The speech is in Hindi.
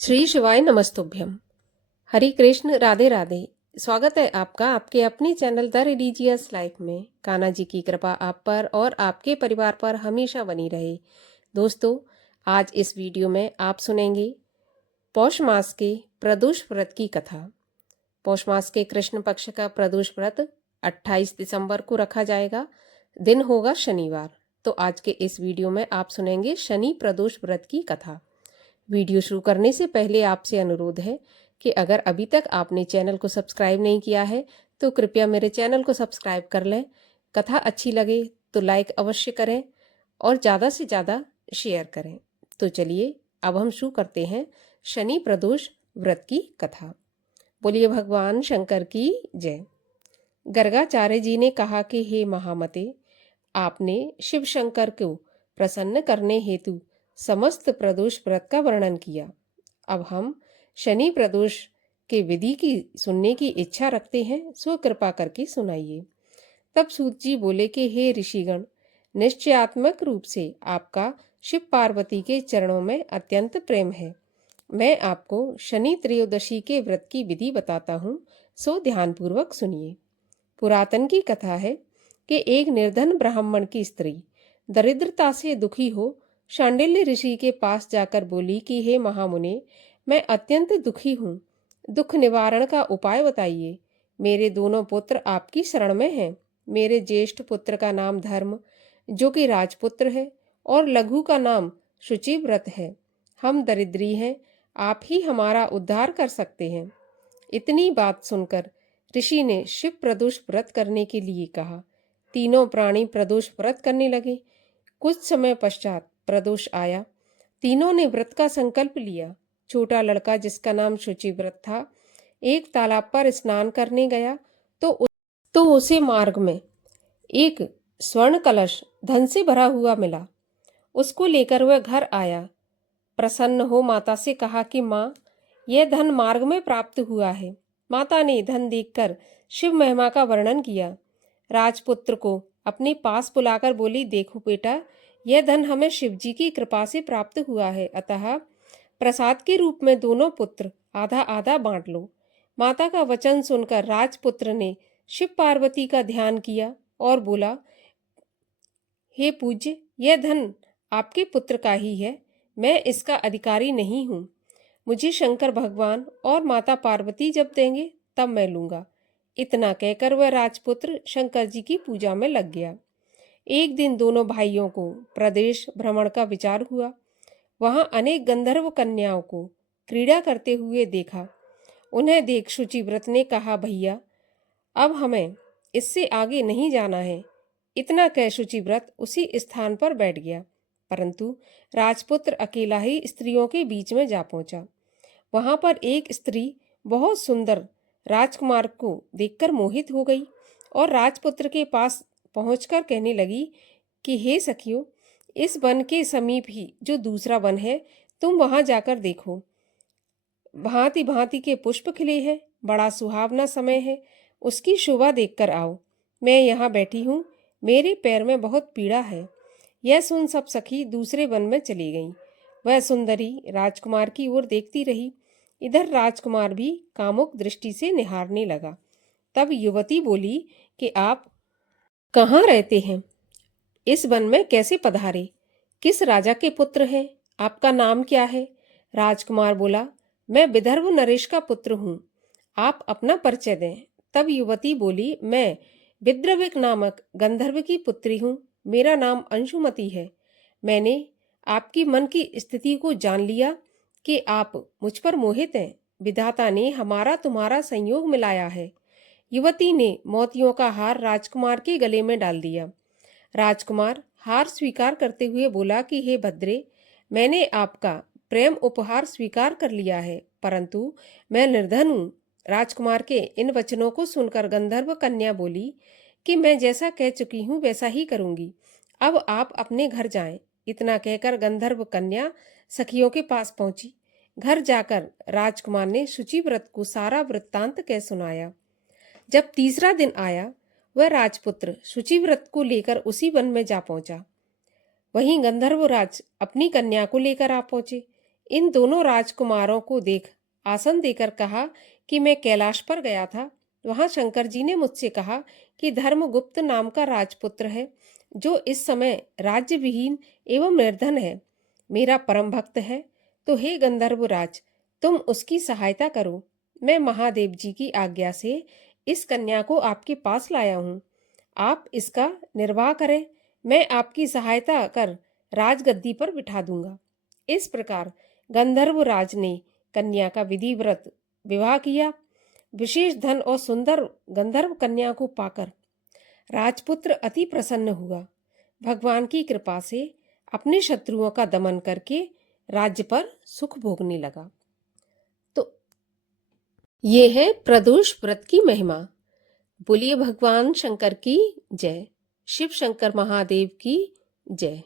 श्री शिवाय नमस्तुभ्यम। हरे कृष्ण, राधे राधे। स्वागत है आपका आपके अपने चैनल द रिलीजियस लाइफ में। कान्हा जी की कृपा आप पर और आपके परिवार पर हमेशा बनी रहे। दोस्तों, आज इस वीडियो में आप सुनेंगे पौष मास के प्रदोष व्रत की कथा। पौष मास के कृष्ण पक्ष का प्रदोष व्रत 28 दिसंबर को रखा जाएगा। दिन होगा शनिवार। तो आज के इस वीडियो में आप सुनेंगे शनि प्रदोष व्रत की कथा। वीडियो शुरू करने से पहले आपसे अनुरोध है कि अगर अभी तक आपने चैनल को सब्सक्राइब नहीं किया है तो कृपया मेरे चैनल को सब्सक्राइब कर लें। कथा अच्छी लगे तो लाइक अवश्य करें और ज़्यादा से ज़्यादा शेयर करें। तो चलिए अब हम शुरू करते हैं शनि प्रदोष व्रत की कथा। बोलिए भगवान शंकर की जय। गर्गाचार्य जी ने कहा कि हे महामते, आपने शिव शंकर को प्रसन्न करने हेतु समस्त प्रदोष व्रत का वर्णन किया। अब हम शनि प्रदोष के विधि की सुनने की इच्छा रखते हैं, सो कृपा करके सुनाइए। तब सूत जी बोले कि हे ऋषिगण, निश्चयात्मक रूप से आपका शिव पार्वती के चरणों में अत्यंत प्रेम है। मैं आपको शनि त्रयोदशी के व्रत की विधि बताता हूँ, सो ध्यानपूर्वक सुनिए। पुरातन की कथा है कि एक निर्धन ब्राह्मण की स्त्री दरिद्रता से दुखी हो शांडिल्य ऋषि के पास जाकर बोली कि हे महामुने, मैं अत्यंत दुखी हूँ, दुख निवारण का उपाय बताइए। मेरे दोनों पुत्र आपकी शरण में हैं। मेरे ज्येष्ठ पुत्र का नाम धर्म, जो कि राजपुत्र है, और लघु का नाम शुचिव्रत है। हम दरिद्री हैं, आप ही हमारा उद्धार कर सकते हैं। इतनी बात सुनकर ऋषि ने शिव प्रदोष व्रत करने के लिए कहा। तीनों प्राणी प्रदोष व्रत करने लगे। कुछ समय पश्चात प्रदोष आया। तीनों ने व्रत का संकल्प लिया। छोटा लड़का, जिसका नाम शुचिव्रत था, एक तालाब पर स्नान करने गया तो उसे मार्ग में एक स्वर्ण कलश धन से भरा हुआ मिला। उसको लेकर वह घर आया। प्रसन्न हो माता से कहा कि माँ, यह धन मार्ग में प्राप्त हुआ है। माता ने धन देखकर शिव महिमा का वर्णन किया। राजपुत्र को अपने पास बुलाकर बोली, देखो बेटा, यह धन हमें शिवजी की कृपा से प्राप्त हुआ है, अतः प्रसाद के रूप में दोनों पुत्र आधा आधा बांट लो। माता का वचन सुनकर राजपुत्र ने शिव पार्वती का ध्यान किया और बोला, हे पूज्य, यह धन आपके पुत्र का ही है, मैं इसका अधिकारी नहीं हूँ। मुझे शंकर भगवान और माता पार्वती जब देंगे तब मैं लूंगा। इतना कहकर वह राजपुत्र शंकर जी की पूजा में लग गया। एक दिन दोनों भाइयों को प्रदेश भ्रमण का विचार हुआ। वहां अनेक गंधर्व कन्याओं को क्रीड़ा करते हुए देखा। उन्हें देख शुचिव्रत ने कहा, भैया, अब हमें इससे आगे नहीं जाना है। इतना कह शुचिव्रत उसी स्थान पर बैठ गया, परंतु राजपुत्र अकेला ही स्त्रियों के बीच में जा पहुंचा। वहां पर एक स्त्री बहुत सुंदर राजकुमार को देखकर मोहित हो गई और राजपुत्र के पास पहुंचकर कहने लगी कि हे सखियों, इस वन के समीप ही जो दूसरा वन है, तुम वहां जाकर देखो। भांति भांति के पुष्प खिले हैं, बड़ा सुहावना समय है, उसकी शोभा देखकर आओ। मैं यहाँ बैठी हूँ, मेरे पैर में बहुत पीड़ा है। यह सुन सब सखी दूसरे वन में चली गईं। वह सुंदरी राजकुमार की ओर देखती रही। इधर राजकुमार भी कामुक दृष्टि से निहारने लगा। तब युवती बोली कि आप कहाँ रहते हैं? इस वन में कैसे पधारे? किस राजा के पुत्र हैं? आपका नाम क्या है? राजकुमार बोला, मैं विदर्भ नरेश का पुत्र हूँ। आप अपना परिचय दें। तब युवती बोली, मैं विद्रविक नामक गंधर्व की पुत्री हूँ। मेरा नाम अंशुमती है। मैंने आपकी मन की स्थिति को जान लिया कि आप मुझ पर मोहित हैं। विधाता ने हमारा तुम्हारा संयोग मिलाया है। युवती ने मोतियों का हार राजकुमार के गले में डाल दिया। राजकुमार हार स्वीकार करते हुए बोला कि हे भद्रे, मैंने आपका प्रेम उपहार स्वीकार कर लिया है, परंतु मैं निर्धन हूँ। राजकुमार के इन वचनों को सुनकर गंधर्व कन्या बोली कि मैं जैसा कह चुकी हूँ वैसा ही करूंगी। अब आप अपने घर जाएं। इतना कहकर गंधर्व कन्या सखियों के पास पहुंची। घर जाकर राजकुमार ने शुचिव्रत को सारा वृत्तांत कह सुनाया। जब तीसरा दिन आया, वह राजपुत्र शुचिव्रत को लेकर उसी वन में जा पहुंचा। वहीं गंधर्वराज अपनी कन्या को लेकर आ पहुंचे। इन दोनों राजकुमारों को देख आसन देकर कहा कि मैं कैलाश पर गया था। वहां शंकर जी ने मुझसे कहा कि धर्मगुप्त नाम का राजपुत्र है, जो इस समय राज्य विहीन एवं निर्धन है, मेरा परम भक्त है। तो हे गंधर्व राज, तुम उसकी सहायता करो। मैं महादेव जी की आज्ञा से इस कन्या को आपके पास लाया हूँ। आप इसका निर्वाह करें, मैं आपकी सहायता कर राजगद्दी पर बिठा दूंगा। इस प्रकार गंधर्व राज ने कन्या का विधिव्रत विवाह किया। विशेष धन और सुंदर गंधर्व कन्या को पाकर राजपुत्र अति प्रसन्न हुआ। भगवान की कृपा से अपने शत्रुओं का दमन करके राज्य पर सुख भोगने लगा। तो ये है प्रदोष व्रत की महिमा। बोलिए भगवान शंकर की जय, शिव शंकर महादेव की जय।